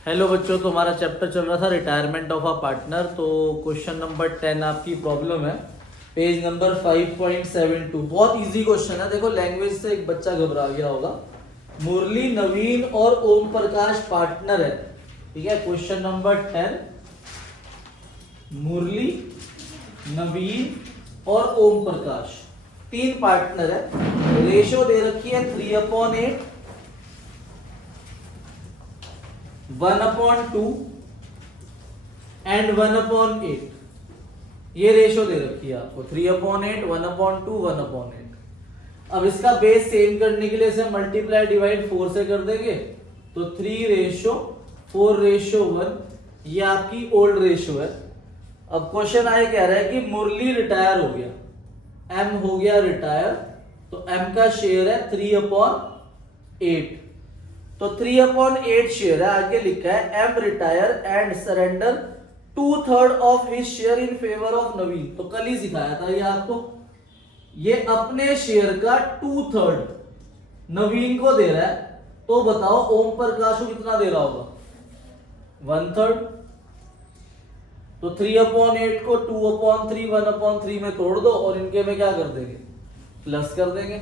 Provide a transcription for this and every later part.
Hello बच्चों, तो हमारा चैप्टर चल रहा था रिटायरमेंट ऑफ अ पार्टनर। तो क्वेश्चन नंबर 10 आपकी प्रॉब्लम है, पेज नंबर 5.72। बहुत इजी क्वेश्चन है। देखो, लैंग्वेज से एक बच्चा घबरा गया होगा। मुरली, नवीन और ओम प्रकाश पार्टनर है। ठीक है, क्वेश्चन नंबर 10। मुरली, नवीन और ओम प्रकाश तीन पार्टनर है। रेशो दे रखी है 3/8, 1/2 एंड 1/8। ये रेशो दे रखी है आपको 3/8, 1/2, 1/8। अब इसका बेस सेम करने के लिए इसे मल्टीप्लाई डिवाइड 4 से कर देंगे तो 3:4:1। ये आपकी ओल्ड रेशो है। अब क्वेश्चन आए कह रहा है कि मुरली रिटायर हो गया, एम हो गया रिटायर, तो एम का शेयर है 3/8। तो 3/8 शेयर है। आगे लिखा है M retire and surrender 2/3 of his share in favour of Naveen. तो कल ही सिखाया था ये आपको। ये अपने शेयर का 2/3 नवीन को दे रहा है, तो बताओ ओम प्रकाश को कितना दे रहा होगा? 1/3। तो 3/8 को 2/3, 1/3 में तोड़ दो और इनके में क्या कर देंगे? प्लस कर देंगे।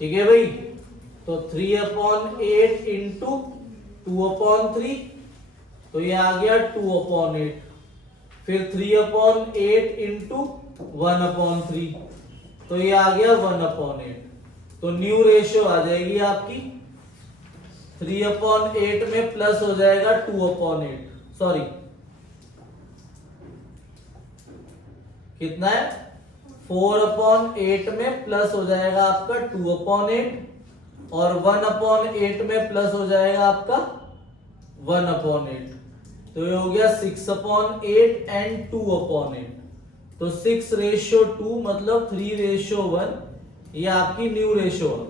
ठीक है भाई, तो 3/8 इंटू 2/3, तो ये आ गया 2/8। फिर 3/8 इंटू 1/3, तो ये आ गया 1/8। तो न्यू रेशियो आ जाएगी आपकी 3/8 में प्लस हो जाएगा 2/8। सॉरी, कितना है? 4/8 में प्लस हो जाएगा आपका 2/8 और 1/8 में प्लस हो जाएगा आपका 1/8। तो ये हो गया 6/8 एंड 2/8। तो 6:2 मतलब 3:1। ये आपकी न्यू रेशियो है।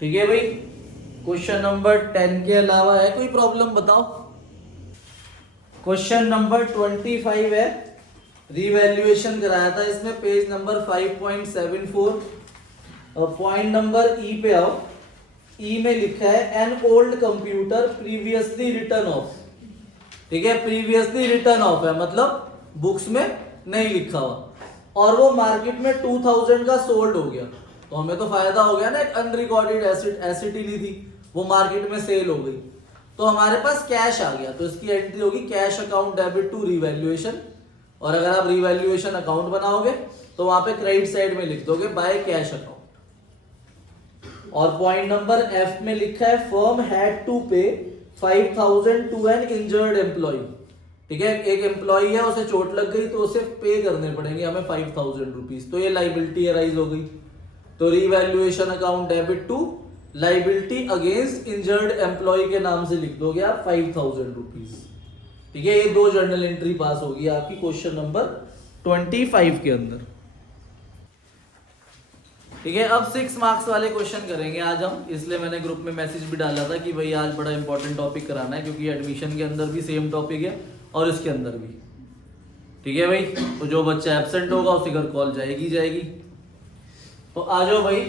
ठीक है भाई, क्वेश्चन नंबर 10 के अलावा है कोई प्रॉब्लम? बताओ। क्वेश्चन नंबर 25 है, रिवैल्यूएशन कराया था इसमें, पेज नंबर 5.74। पॉइंट नंबर ई पे आओ। ई में लिखा है an old computer previously return of. ठीक है, प्रीवियसली रिटर्न ऑफ है मतलब बुक्स में नहीं लिखा हुआ, और वो मार्केट में 2000 का सोल्ड हो गया। तो हमें तो फायदा हो गया ना, एक अनरिकॉर्डेड एसेट ही नहीं थी, वो मार्केट में सेल हो गई। तो हमारे पास कैश आ गया, तो इसकी एंट्री होगी cash account debit to revaluation. और अगर आप रिवैल्यूएशन अकाउंट बनाओगे तो वहां पे क्रेडिट साइड में लिख दोगे बाय कैश अकाउंट। और पॉइंट नंबर एफ में लिखा है फर्म हैड टू पे 5000 टू एन इंजर्ड एम्प्लॉय। ठीक है, एक एम्प्लॉय है, उसे चोट लग गई तो उसे पे करने पड़ेंगे हमें 5000 रुपीज। तो ये लाइबिलिटी अराइज हो गई। तो revaluation account debit to liability against injured employee के नाम से लिख दोगे आप 5000 रुपीज। ठीक है, ये दो जर्नल एंट्री पास होगी आपकी क्वेश्चन नंबर 25 के अंदर। ठीक है, अब 6 मार्क्स वाले क्वेश्चन करेंगे आज हम, इसलिए मैंने ग्रुप में मैसेज भी डाला था कि भाई आज बड़ा इंपॉर्टेंट टॉपिक कराना है, क्योंकि एडमिशन के अंदर भी सेम टॉपिक है और इसके अंदर भी। ठीक है भाई, तो जो बच्चा एब्सेंट होगा उसी घर कॉल जाएगी। तो आ जाओ भाई,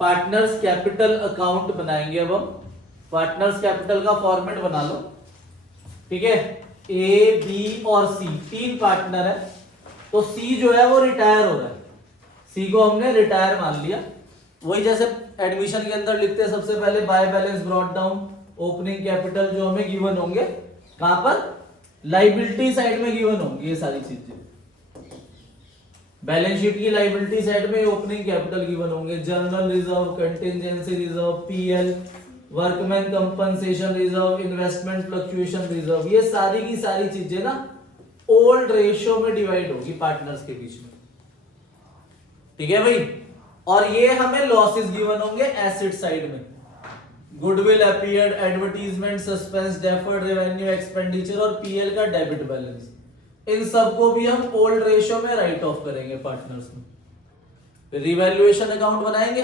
पार्टनर्स कैपिटल अकाउंट बनाएंगे। अब हम पार्टनर्स कैपिटल का फॉर्मेट बना लो। ठीक है, ए, बी और सी तीन पार्टनर है। तो सी जो है वो रिटायर हो रहा है, सी को हमने रिटायर मान लिया। वही जैसे एडमिशन के अंदर लिखते हैं, सबसे पहले by balance brought down, opening capital जो हमें गिवन होंगे कहां पर? लाइबिलिटी साइड में गिवन होंगी ये सारी चीजें। बैलेंस शीट की लाइबिलिटी साइड में ओपनिंग कैपिटल गिवन होंगे, general reserve, contingency reserve, PL, workman compensation reserve, investment fluctuation reserve. ये सारी की सारी चीजें ना ओल्ड रेशियो में डिवाइड होगी पार्टनर्स के बीच में। ठीक है भाई, और ये हमें लॉसेस गिवन होंगे एसेट साइड में। Goodwill appeared, advertisement, suspense, deferred revenue, expenditure और पीएल का डेबिट बैलेंस। इन सबको भी हम ओल्ड रेशियो में राइट ऑफ करेंगे पार्टनर्स में। फिर रिवैल्यूएशन अकाउंट बनाएंगे।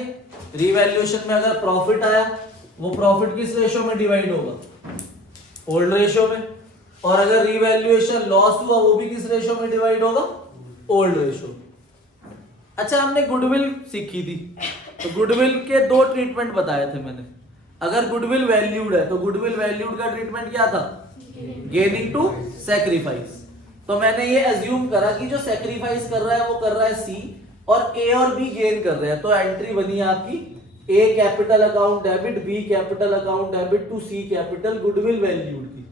रिवैल्यूएशन में अगर प्रॉफिट आया, वो प्रॉफिट किस रेशियो में डिवाइड होगा? ओल्ड रेशियो में। और अगर रिवैल्यूएशन लॉस हुआ, वो भी किस रेशियो में डिवाइड होगा? Old ratio. अच्छा, हमने गुडविल सीखी थी, तो गुडविल के दो ट्रीटमेंट बताए थे मैंने। अगर गुडविल वैल्यूड है तो गुडविल वैल्यूड का ट्रीटमेंट क्या था? Gaining to sacrifice. तो मैंने ये एज्यूम करा कि जो सैक्रिफाइस कर रहा है वो कर रहा है सी, और ए और बी गेन कर रहे हैं। तो एंट्री बनी है आपकी A capital account debit, B capital account debit to C capital goodwill valued की।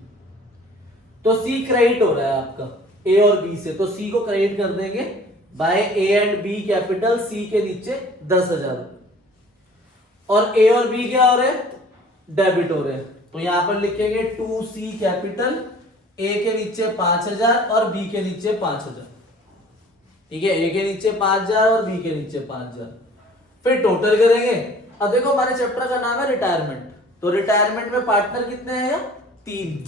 तो सी क्रेडिट हो रहा है आपका ए और बी से, तो सी को क्रेडिट कर देंगे by A and B capital, C के नीचे 10,000। और ए और बी क्या हो रहे हैं? डेबिट हो रहे हैं। तो यहां पर लिखेंगे टू सी कैपिटल, ए के नीचे 5,000 और बी के नीचे 5,000। ठीक है, ए के नीचे 5,000 और बी के नीचे 5,000। फिर टोटल करेंगे। अब देखो, हमारे चैप्टर का नाम है रिटायरमेंट, तो रिटायरमेंट में पार्टनर कितने हैं? 3।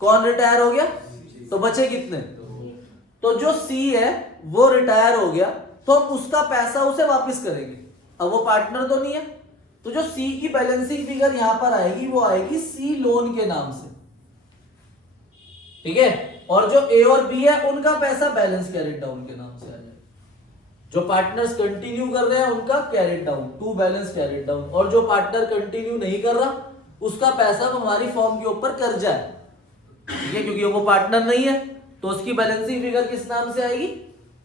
कौन रिटायर हो गया? तो बचे कितने? तो जो सी है वो रिटायर हो गया, तो हम उसका पैसा उसे वापस करेंगे। अब वो पार्टनर तो नहीं है, तो जो सी की बैलेंसिंग फिगर यहां पर आएगी वो आएगी सी लोन के नाम से। ठीक है, और जो ए और बी है उनका पैसा बैलेंस कैरिड डाउन के नाम से आ जाएगा। जो पार्टनर्स कंटिन्यू कर रहे हैं उनका carried down, to balance carried down, और जो पार्टनर कंटिन्यू नहीं कर रहा उसका पैसा हमारी फॉर्म के ऊपर कर्जा है। ठीक है, क्योंकि वो पार्टनर नहीं है, तो उसकी बैलेंसिंग फिगर किस नाम से आएगी?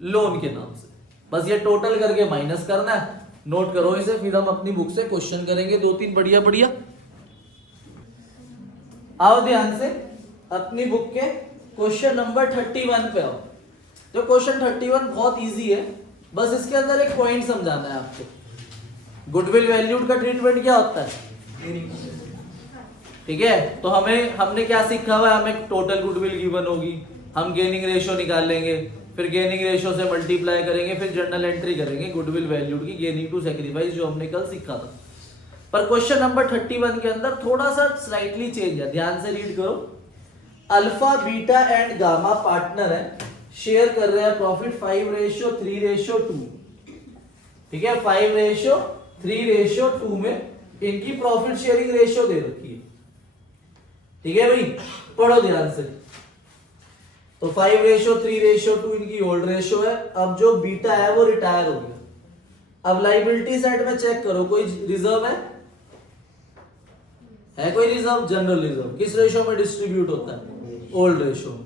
लोन के नाम से। बस ये टोटल करके माइनस करना है, नोट करो इसे, फिर हम अपनी बुक से क्वेश्चन करेंगे 2-3 बढ़िया बढ़िया। आओ ध्यान से अपनी बुक के क्वेश्चन नंबर 31 पे आओ। जो क्वेश्चन 31 बहुत इजी है, बस इसके अंदर एक पॉइंट समझाना है आपको। गुडविल वैल्यूड का ट्रीटमेंट क्या होता है? ठीक है, तो हमने क्या सीखा हुआ है? हमें टोटल गुडविल गिवन होगी, हम गेनिंग रेशियो निकाल लेंगे, फिर गेनिंग रेशियो से मल्टीप्लाई करेंगे, फिर जर्नल एंट्री करेंगे गुडविल वैल्यूड की गेनिंग टू सैक्रिफाइस, जो हमने कल सीखा था। पर क्वेश्चन नंबर 31 के अंदर थोड़ा सा स्लाइटली चेंज है, ध्यान से रीड करो। Alpha beta and gamma partner है, शेयर कर रहे हैं प्रॉफिट 5:3:2। ठीक है, 5:3:2 में इनकी प्रॉफिट शेयरिंग रेशियो दे रखी है। ठीक है भाई, पढ़ो ध्यान से। तो 5:3:2 इनकी ओल्ड रेशियो है। अब जो बीटा है वो रिटायर हो गया। अब लाइबिलिटी साइड में चेक करो, कोई रिजर्व है कोई रिजर्व? जनरल रिजर्व किस रेशियो में डिस्ट्रीब्यूट होता है? Old ratio.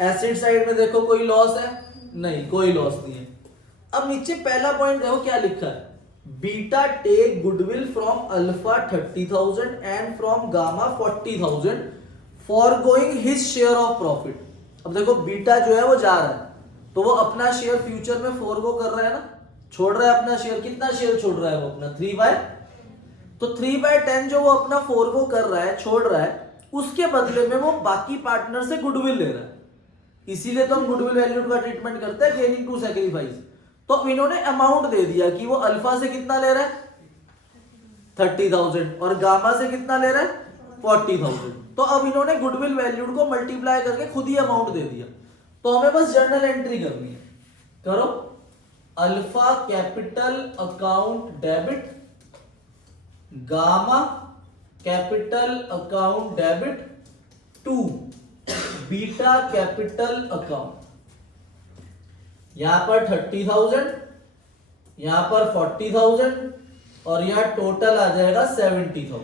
एसेट साइड में देखो कोई लॉस है? नहीं, कोई लॉस नहीं है। अब नीचे पहला पॉइंट देखो क्या लिखा है, beta take goodwill from alpha 30,000 and from gamma 40,000 for going his share of profit. अब देखो बीटा जो है वो जा रहा है, तो वो अपना शेयर फ्यूचर में फॉरगो कर रहा है ना, छोड़ रहा है अपना शेयर। कितना शेयर छोड़ रहा है वो अपना? 3/10 जो वो अपना फॉरगो कर रहा है, छोड़ रहा है, उसके बदले में वो बाकी पार्टनर से गुडविल ले रहा है। इसीलिए तो हम गुडविल वैल्यूड का ट्रीटमेंट करते हैं गेनिंग टू सैक्रिफाइस। तो इन्होंने अमाउंट दे दिया कि वो अल्फा से कितना ले रहा है? 30,000, और गामा से कितना ले रहा है? 40,000। तो अब इन्होंने गुडविल वैल्यूड को मल्टीप्लाई करके खुद ही अमाउंट दे दिया। तो हमें बस जर्नल एंट्री करनी है। करो, alpha capital account debit, gamma capital account debit to beta capital account. यहां पर 30,000, यहां पर 40,000, और यहां टोटल आ जाएगा 70,000।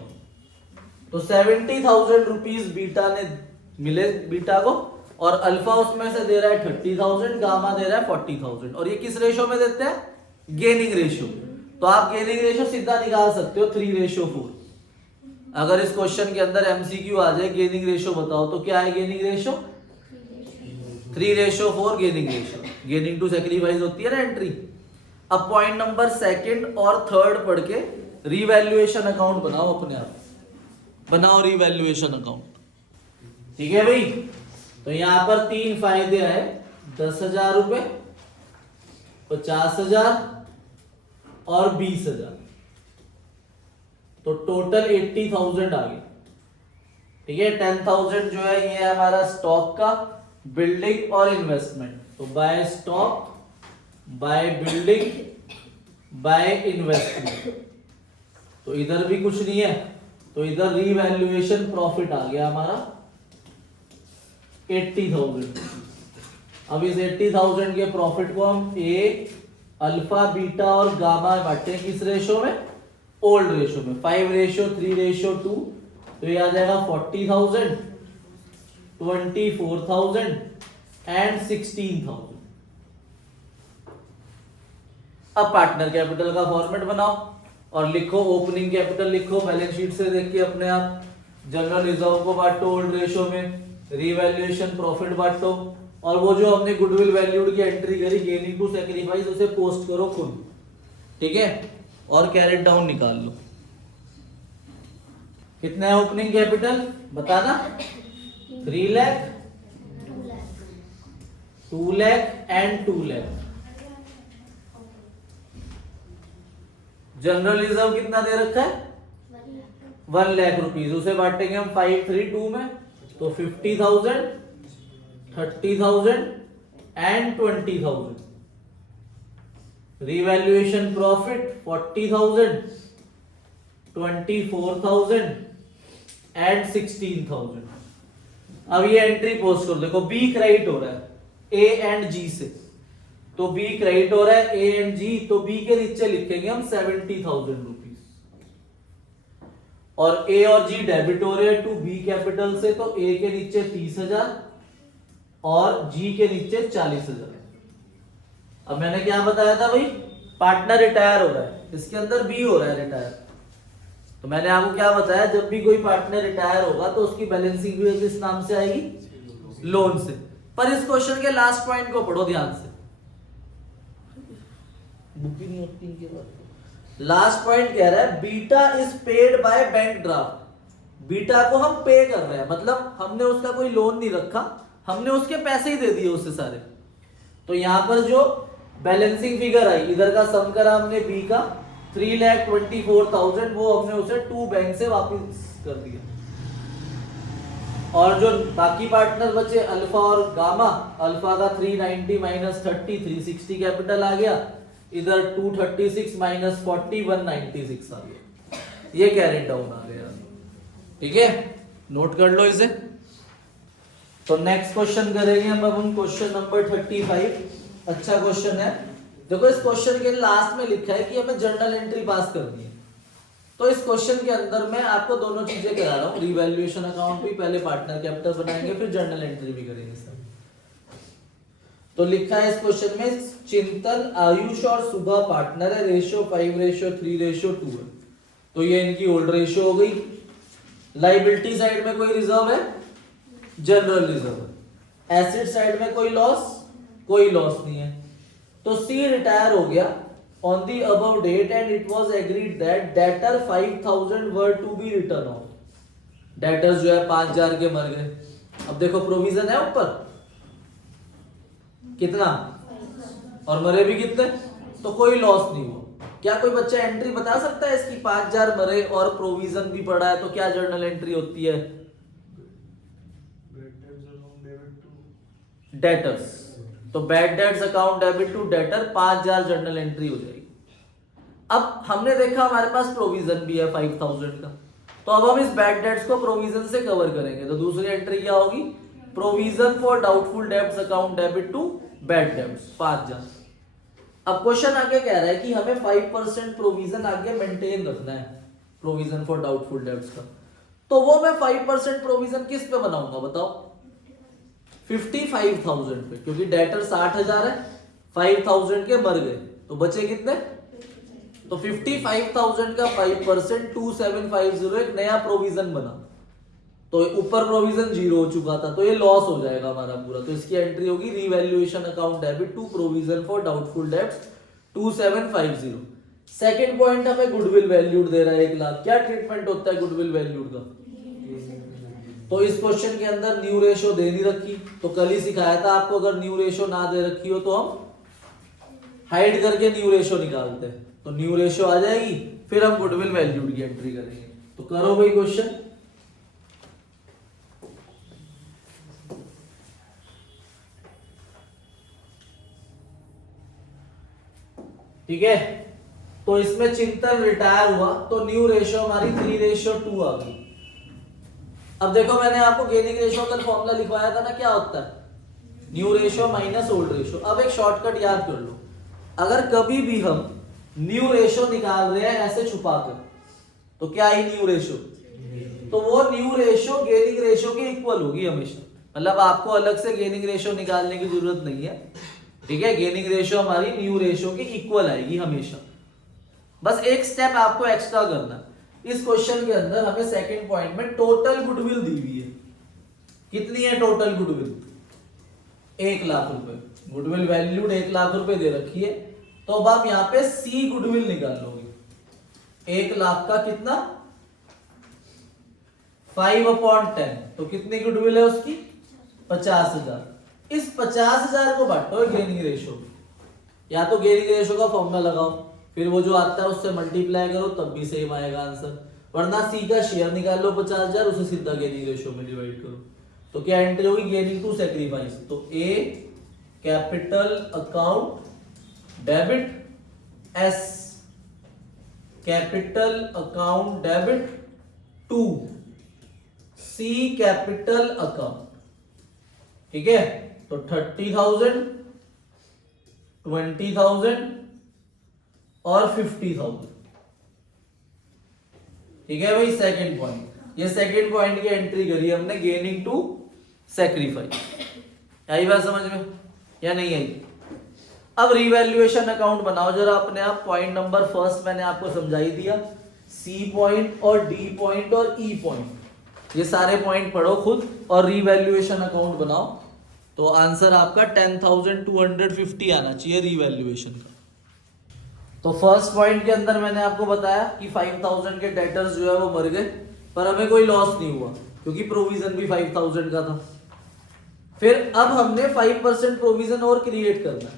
तो 70,000 रुपीज बीटा ने मिले बीटा को, और अल्फा उसमें से दे रहा है 30,000, गामा दे रहा है 40,000। और ये किस रेशियो में देते हैं? Gaining ratio. तो आप गेनिंग रेशियो सीधा निकाल सकते हो 3:4। अगर इस क्वेश्चन के अंदर एमसीक्यू आ जाए गेनिंग रेशियो बताओ, तो क्या है gaining ratio? 3:4 gaining ratio. Gaining to sacrifice होती है ना एंट्री। अब पॉइंट नंबर 2 और 3 पढ़ के रिवैल्यूएशन अकाउंट बनाओ, अपने आप बनाओ रिवैल्यूएशन अकाउंट। ठीक है भाई, तो यहां पर 3 फायदे आए, 10,000 रुपए, 50,000 और 20,000। तो टोटल 80,000 आ गए। ठीक है, 10,000 जो है ये हमारा स्टॉक का, बिल्डिंग और इन्वेस्टमेंट, तो by stock, by building, by investment. तो इधर भी कुछ नहीं है, तो इधर रीवैल्यूएशन प्रॉफिट आ गया हमारा 80,000। अब इस 80,000 के प्रॉफिट को हम ए, अल्फा, बीटा और गामा बांटे किस रेशो में? ओल्ड रेशो में, 5:3:2। तो ये आ जाएगा 40,000, 24,000 एंड 16,000। अब पार्टनर कैपिटल का फॉर्मेट बनाओ और लिखो, ओपनिंग कैपिटल लिखो बैलेंस शीट से देख के अपने आप, जनरल रिजर्व को बांटो ओल्ड रेशो में, रीवैल्यूएशन प्रॉफिट बांटो, और वो जो हमने गुडविल वैल्यूड की एंट्री करी गेनिंग टू सैक्रिफाइस उसे पोस्ट करो खुद, ठीक है, और कैरेट डाउन निकाल लो। कितना है ओपनिंग कैपिटल बताना? 3 lakh, 2 lakh and 2 lakh. General reserve कितना दे रखा है? 1 लाख रुपीज, उसे बांटेंगे हम 5:3:2 में, तो 50,000, 30,000 एंड 20,000। Revaluation profit 40,000, 24,000 and 16,000। अब ये एंट्री पोस्ट कर, देखो बी क्रेडिट हो रहा है ए एंड जी से, तो बी क्रेडिट हो रहा है ए एंड जी, तो बी के नीचे लिखेंगे हम 70,000 रुपीज, और ए और जी डेबिट हो रहे हैं टू बी कैपिटल से, तो ए के नीचे 30,000 और जी के नीचे 40,000। अब मैंने क्या बताया था भाई, पार्टनर रिटायर हो रहा है, इसके अंदर बी हो रहा है रिटायर, तो मैंने आपको क्या बताया, जब भी कोई पार्टनर रिटायर होगा तो उसकी बैलेंसिंग भी किस नाम से आएगी? लोन से। पर इस क्वेश्चन के लास्ट पॉइंट को पढ़ो ध्यान से, बुक भी नहीं होती इनके बाद। लास्ट पॉइंट कह रहा है beta is paid by bank draft. Beta को हम पे कर रहे हैं, मतलब हमने उसका कोई लोन नहीं रखा, हमने उसके पैसे ही दे दिए उससे सारे। तो यहां पर जो बैलेंसिंग फिगर आई, इधर का सम करा हमने बी का 3,24,000, वो हमने उसे 2 बैंक से वापस कर दिया, और जो बाकी पार्टनर बचे अल्फा और गामा, अल्फा का 390 माइनस 30 360 कैपिटल आ गया, इधर 236 माइनस 40 196 आ गया, ये कैरेट डाउन आ गया, ठीक है, नोट कर लो इसे। तो नेक्स्ट क्वेश्चन करेंगे हम क्वेश्चन नंबर 35। अच्छा क्वेश्चन है, देखो इस क्वेश्चन के लास्ट में लिखा है कि हमें जर्नल एंट्री पास करनी है, तो इस क्वेश्चन के अंदर मैं आपको दोनों चीजें करा रहा हूँ, रिवैल्यूएशन अकाउंट भी, पहले पार्टनर कैपिटल बनाएंगे फिर जर्नल एंट्री भी करेंगे सर। तो लिखा है इस क्वेश्चन में, चिंतन, आयुष और सुबह पार्टनर है, रेशियो 5:3:2 है, तो ये इनकी ओल्ड रेशियो हो गई। लाइबिलिटी साइड में कोई रिजर्व है? General reserve. एसेट साइड में कोई लॉस नहीं है, तो सी रिटायर हो गया on the above date and it was agreed that debtor 5,000 were to be written off. Debtors जो है 5,000 के मर गए। अब देखो प्रोविजन है ऊपर कितना, और मरे भी कितने, तो कोई लॉस नहीं हुआ। क्या कोई बच्चा एंट्री बता सकता है इसकी? 5,000 मरे और प्रोविजन भी पड़ा है, तो क्या जर्नल एंट्री होती है? डेटर्स, तो bad debts account debit to debtor 5,000 journal entry हो जाएगी। अब हमने देखा हमारे पास प्रोविजन भी है 5,000 का, तो अब हम इस बैड डेट्स को प्रोविजन से कवर करेंगे, तो दूसरी एंट्री क्या होगी? Provision for doubtful debts account debit to bad debts 5,000। अब क्वेश्चन आगे कह रहा है कि हमें 5% प्रोविजन आगे मेंटेन रखना है प्रोविजन फॉर डाउटफुल डेब्ट्स का, तो वो मैं 5% प्रोविजन किस पे बनाऊंगा बताओ? 55,000 पे, क्योंकि डेटर 60,000 है, 5,000 के मर गए, तो बचे कितने? तो 55,000 का 5% 2750, एक नया प्रोविजन बना, तो ऊपर प्रोविजन 0 हो चुका था, तो ये लॉस हो जाएगा हमारा पूरा, तो इसकी एंट्री होगी revaluation account debit to provision for doubtful debts 2750। Second point हमें गुडविल वैल्यूड दे रहा है 1 लाख। क्या ट्रीटमेंट होता है गुडविल वैल्यूड का? तो इस क्वेश्चन के अंदर न्यू रेशो दे नहीं रखी, तो कल ही सिखाया था आपको, अगर न्यू रेशो ना दे रखी हो तो हम हाइड करके न्यू रेशो निकालते हैं, तो न्यू रेशो आ जाएगी, फिर हम गुडविल वैल्यूड की एंट्री करेंगे। तो करो भाई क्वेश्चन। ठीक है। तो इसमें चिंतन रिटायर हुआ तो न्यू रेशियो हमारी 3:2 आ गई। अब देखो मैंने आपको गेनिंग रेशियो का फॉर्मूला लिखवाया था ना, क्या होता है, new ratio minus old ratio. अब एक शॉर्टकट याद कर लो, अगर कभी भी हम न्यू रेशियो निकाल रहे हैं ऐसे छुपाकर, तो क्या है न्यू रेशियो, तो वो न्यू रेशियो गेनिंग रेशियो के इक्वल होगी हमेशा। मतलब आपको अलग से गेनिंग रेशियो निकालने की जरूरत नहीं है, ठीक है। गेनिंग रेशियो हमारी न्यू रेशियो के इक्वल आएगी हमेशा। बस एक स्टेप आपको एक्स्ट्रा करना, इस क्वेश्चन के अंदर हमें सेकंड पॉइंट में टोटल गुडविल दी हुई है। कितनी है टोटल गुडविल, 1 लाख रुपए। गुडविल वैल्यूड 1 लाख रुपए दे रखी है। तो अब आप यहाँ पे सी गुडविल निकाल लोगे। 1 लाख का कितना 5/10, तो कितनी गुडविल है उसकी 50,000। इस 50,000 को बांटो गेनिंग रेशियो, या तो गेनिंग रेशियो का फॉर्मूला लगाओ, फिर वो जो आता है उससे मल्टीप्लाई करो, तब भी सेम आएगा आंसर। वरना सी का शेयर निकाल लो 50,000, उसे सीधा गेनिंग रेशियो में डिवाइड करो। तो क्या एंट्री होगी, गेनिंग टू सैक्रिफाइस। तो A capital account debit, S capital account debit to C capital account, ठीक है। तो 30,000, 20,000 और 50,000, ठीक है भाई। सेकंड पॉइंट, ये सेकंड पॉइंट की एंट्री करी हमने, गेनिंग टू सैक्रिफाइस। आई बात समझ में या नहीं आई। अब रिवैल्यूएशन अकाउंट बनाओ जरा अपने आप। पॉइंट नंबर फर्स्ट मैंने आपको समझाई दिया, सी पॉइंट और डी पॉइंट और ई पॉइंट, ये सारे पॉइंट पढ़ो खुद और रिवैल्यूएशन अकाउंट बनाओ। तो आंसर आपका 10,250 आना चाहिए रिवैल्यूएशन का। तो फर्स्ट पॉइंट के अंदर मैंने आपको बताया कि 5,000 के डेटर्स जो है वो मर गए, पर हमें कोई लॉस नहीं हुआ क्योंकि प्रोविजन भी 5,000 का था। फिर अब हमने 5% प्रोविजन और क्रिएट करना है,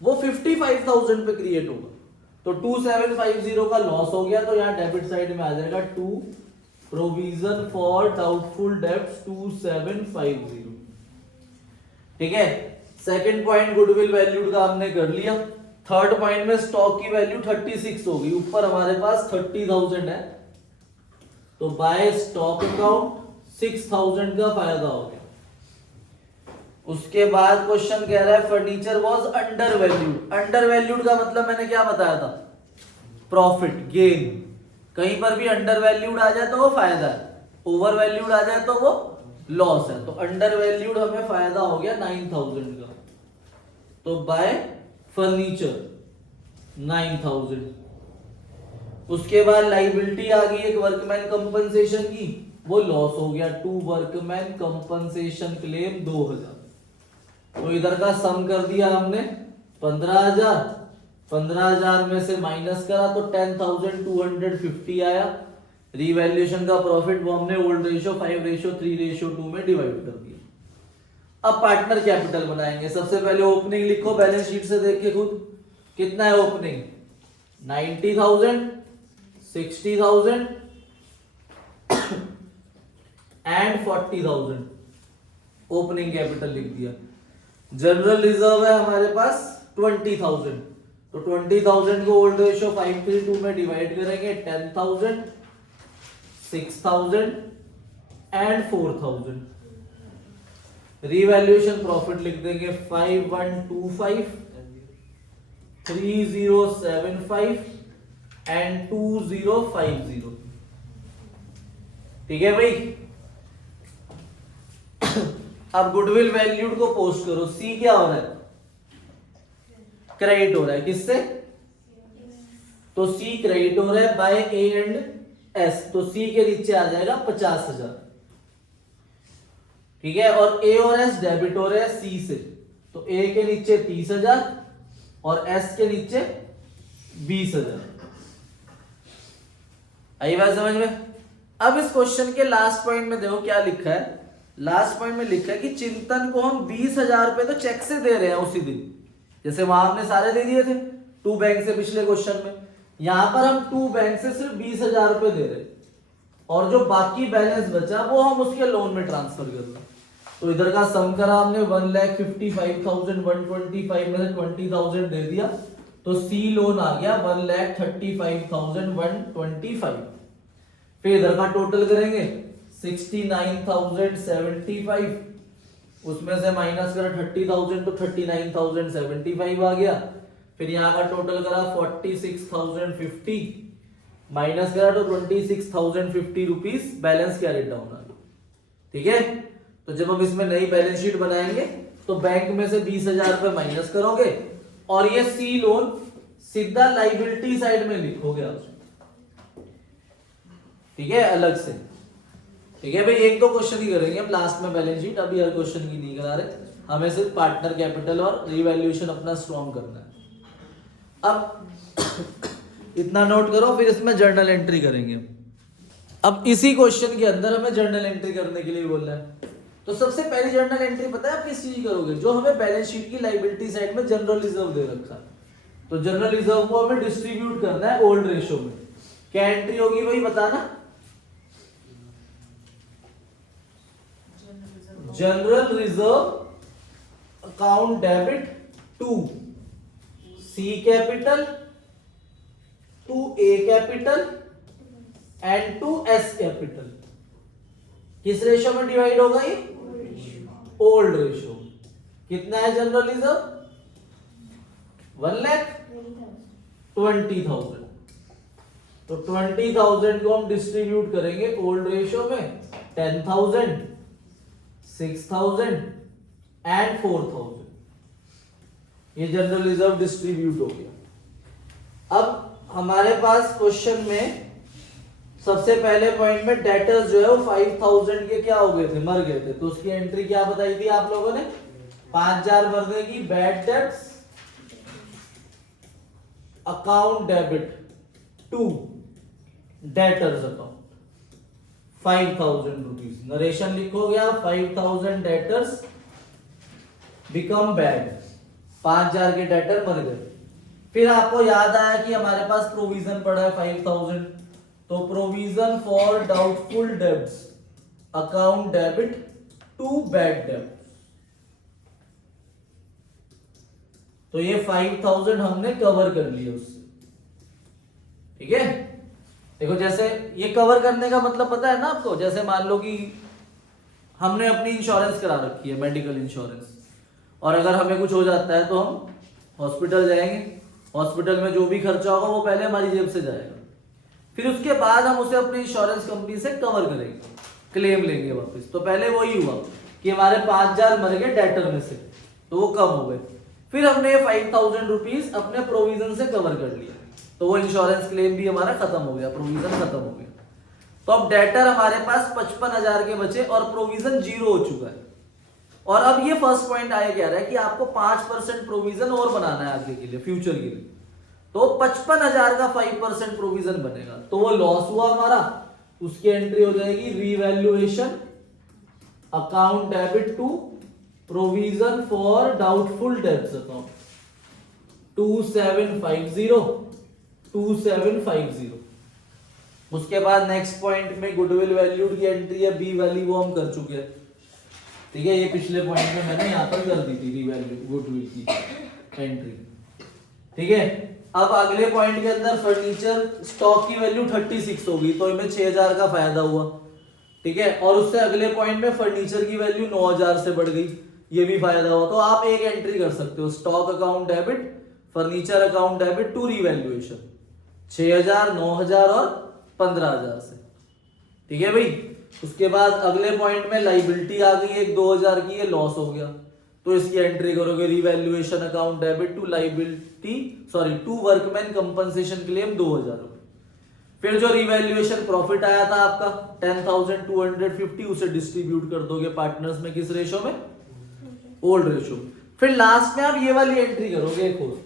वो 55,000 पे क्रिएट होगा। तो 2750 का लॉस हो गया, तो यहाँ डेबिट साइड में आ जाएगा 2 प्रोविजन फॉर डाउटफुल डेब्ट्स 2750, ठीक है। सेकंड पॉइंट गुडविल वैल्यूड का हमने कर लिया। थर्ड पॉइंट में स्टॉक की वैल्यू 36 होगी, ऊपर हमारे पास 30,000 है, तो बाय स्टॉक अकाउंट 6,000 का फायदा हो गया। उसके बाद क्वेश्चन कह रहा है furniture was under valued. Under valued का मतलब मैंने क्या बताया था, प्रॉफिट गेन। कहीं पर भी अंडर वैल्यूड आ जाए तो वो फायदा है, ओवर वैल्यूड आ जाए तो वो लॉस है। तो अंडर वैल्यूड हमें फायदा हो गया 9,000 का, तो बाय फर्नीचर 9,000। उसके बाद लाइबिलिटी आ गई एक वर्कमैन कंपनसेशन की, वो लॉस हो गया 2 वर्कमैन कंपनसेशन क्लेम 2,000। तो इधर का सम कर दिया हमने 15,000, 15,000 में से माइनस करा तो 10,250 आया। रिवैल्यूएशन का प्रॉफिट वो हमने ओल्ड रेशियो 5:3:2 में डिवाइड कर दिया। अब पार्टनर कैपिटल बनाएंगे। सबसे पहले ओपनिंग लिखो, बैलेंस शीट से देख के खुद कितना है ओपनिंग, 90,000, 60,000 एंड 40,000 ओपनिंग कैपिटल लिख दिया। जनरल रिजर्व है हमारे पास 20,000, तो 20,000 को ओल्ड रेशियो 5:2 में डिवाइड करेंगे, 10,000, 6,000 एंड 4,000। रिवैल्यूएशन प्रॉफिट लिख देंगे 5,125, 3,075 एंड 2,050, ठीक है भाई। अब गुडविल वैल्यूड को पोस्ट करो। सी क्या हो रहा है, क्रेडिट हो रहा है, किससे, तो सी क्रेडिट हो रहा है बाय ए एंड एस, तो सी के नीचे आ जाएगा 50,000, ठीक है। और ए और एस डेबिट हो रहे हैं सी से, तो ए के नीचे 30,000 और एस के नीचे 20,000। आई बात समझ में। अब इस क्वेश्चन के लास्ट पॉइंट में देखो क्या लिखा है। लास्ट पॉइंट में लिखा है कि चिंतन को हम 20,000 रुपए तो चेक से दे रहे हैं उसी दिन, जैसे वहां हमने सारे दे दिए थे 2 बैंक से पिछले क्वेश्चन में। यहां पर हम 2 बैंक से सिर्फ 20,000 रुपए दे रहे हैं, और जो बाकी बैलेंस बचा वो हम उसके लोन में ट्रांसफर कर रहे हैं। तो इधर का सम करा हमने 1,55,125 में से 20,000 दे दिया, तो सी लोन आ गया 1,35,125। फिर इधर का टोटल करेंगे 69,075, उसमें से माइनस करा 30,000 तो 39,075 आ गया। फिर यहाँ का टोटल करा 46,050, माइनस करा तो 26,050 रुपीज बैलेंस कैरिड डाउन आ गया। ठीक है, तो जब हम इसमें नई बैलेंस शीट बनाएंगे तो बैंक में से 20,000 रुपए माइनस करोगे और ये सी लोन सीधा लाइबिलिटी साइड में लिखोगे आप। ठीक है, अलग से। ठीक है भाई, एक दो क्वेश्चन ही करेंगे हम लास्ट में बैलेंस शीट, अभी हर क्वेश्चन की नहीं करा रहे, हमें सिर्फ पार्टनर कैपिटल और रिवैल्यूएशन अपना स्ट्रॉन्ग करना है। अब इतना नोट करो, फिर इसमें जर्नल एंट्री करेंगे। अब इसी क्वेश्चन के अंदर हमें जर्नल एंट्री करने के लिए बोलना है। तो सबसे पहली जर्नल एंट्री पता है आप किस चीज करोगे? जो हमें बैलेंस शीट की लायबिलिटी साइड में जनरल रिजर्व दे रखा है, तो जनरल रिजर्व को हमें डिस्ट्रीब्यूट करना है ओल्ड रेशो में। क्या एंट्री होगी वही बताना। General reserve account debit to C capital, to A capital and to S capital. किस रेशो में डिवाइड होगा ये? Old ratio. कितना है जनरल रिजर्व? 1,20,000। तो 20,000 को हम डिस्ट्रीब्यूट करेंगे ओल्ड रेशो में 10,000, 6,000 एंड 4,000। ये जनरल रिजर्व डिस्ट्रीब्यूट हो गया। अब हमारे पास क्वेश्चन में सबसे पहले पॉइंट में डेटर्स जो है वो 5,000 के क्या हो गए थे? मर गए थे। तो उसकी एंट्री क्या बताई थी आप लोगों ने? 5,000 मरने की bad debts account debit to debtors account 5,000 rupees. Narration लिखोगे आप 5,000 डेटर्स बिकम बैड। 5,000 के डेटर मर गए। फिर आपको याद आया कि हमारे पास प्रोविजन पड़ा है 5,000, तो provision for doubtful debts account debit to bad debts. तो ये 5,000 हमने कवर कर लिया उससे। ठीक है, देखो जैसे ये कवर करने का मतलब पता है ना आपको? जैसे मान लो कि हमने अपनी इंश्योरेंस करा रखी है, मेडिकल इंश्योरेंस, और अगर हमें कुछ हो जाता है तो हम हॉस्पिटल जाएंगे। हॉस्पिटल में जो भी खर्चा होगा वो पहले हमारी जेब से जाएगा, फिर उसके बाद हम उसे अपनी इंश्योरेंस कंपनी से कवर करेंगे, क्लेम लेंगे वापस। तो पहले वही हुआ कि हमारे 5,000 मर गए डेटर में से, तो वो कम हो गए। फिर हमने 5,000 रुपीज अपने प्रोविजन से कवर कर लिया, तो वो इंश्योरेंस क्लेम भी हमारा खत्म हो गया, प्रोविजन खत्म हो गया। तो अब डेटर हमारे पास 55,000 के बचे और प्रोविजन 0 हो चुका है। और अब ये फर्स्ट पॉइंट आया कह रहा है कि आपको 5% प्रोविजन और बनाना है आगे के लिए, फ्यूचर के लिए। तो 55,000 का 5% प्रोविजन बनेगा, तो वो लॉस हुआ हमारा। उसकी एंट्री हो जाएगी revaluation account debit to provision for doubtful debts account 2750। उसके बाद नेक्स्ट पॉइंट में गुडविल वैल्यूड की एंट्री है बी वाली, वो हम कर चुके हैं। ठीक है, ये पिछले पॉइंट में मैंने यहां पर कर दी थी रीवैल्यू गुडविल की एंट्री। ठीक है, अब अगले पॉइंट के अंदर फर्नीचर स्टॉक की वैल्यू 36 होगी, तो इनमें 6,000 का फायदा हुआ। ठीक है, और उससे अगले पॉइंट में फर्नीचर की वैल्यू 9,000 से बढ़ गई, ये भी फायदा हुआ। तो आप एक एंट्री कर सकते हो, stock account debit furniture account debit to revaluation 6,000, 9,000 और 15,000 से। ठीक है भाई, उसके बाद अगले पॉइंट में लाइबिलिटी आ गई एक 2,000 की, ये लॉस हो गया, तो इसकी एंट्री करोगे revaluation account debit to liability to workman compensation claim 2,000 रुपए। फिर जो रिवैल्यूएशन प्रॉफिट आया था आपका 10,250, उसे डिस्ट्रीब्यूट कर दोगे पार्टनर्स में, किस रेशो में? Old ratio. फिर लास्ट में आप ये वाली एंट्री करोगे एक और,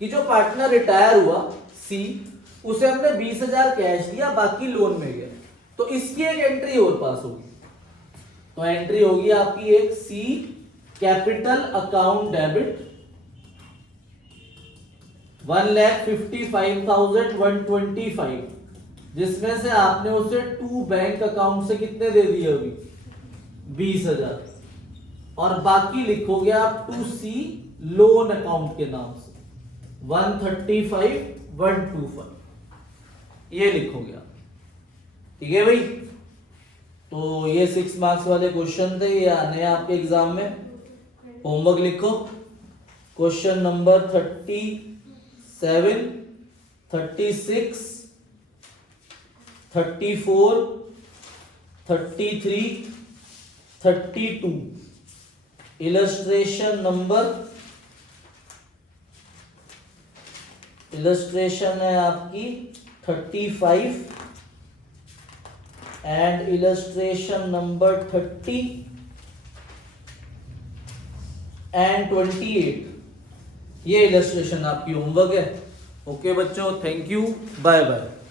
कि जो पार्टनर रिटायर हुआ सी, उसे हमने 20,000 कैश दिया, बाकी लोन में गया, तो इसकी एक एंट्री और पास होगी। तो एंट्री होगी आपकी एक सी कैपिटल अकाउंट डेबिट 1,55,125, जिसमें से आपने उसे टू बैंक अकाउंट से कितने दे दिए अभी? 20,000, और बाकी लिखोगे आप टू सी लोन अकाउंट के नाम से। 135 125 ये लिखोगे आप। ठीक है भाई, तो ये 6 मार्क्स वाले क्वेश्चन थे, ये आने हैं आपके एग्जाम में। होमवर्क लिखो। Question number 37, 36, 34, 33, 32। इलस्ट्रेशन है आपकी 35 एंड इलस्ट्रेशन नंबर 30 एंड 28। ये इलस्ट्रेशन आपकी होमवर्क है। ओके बच्चों, थैंक यू, बाय बाय।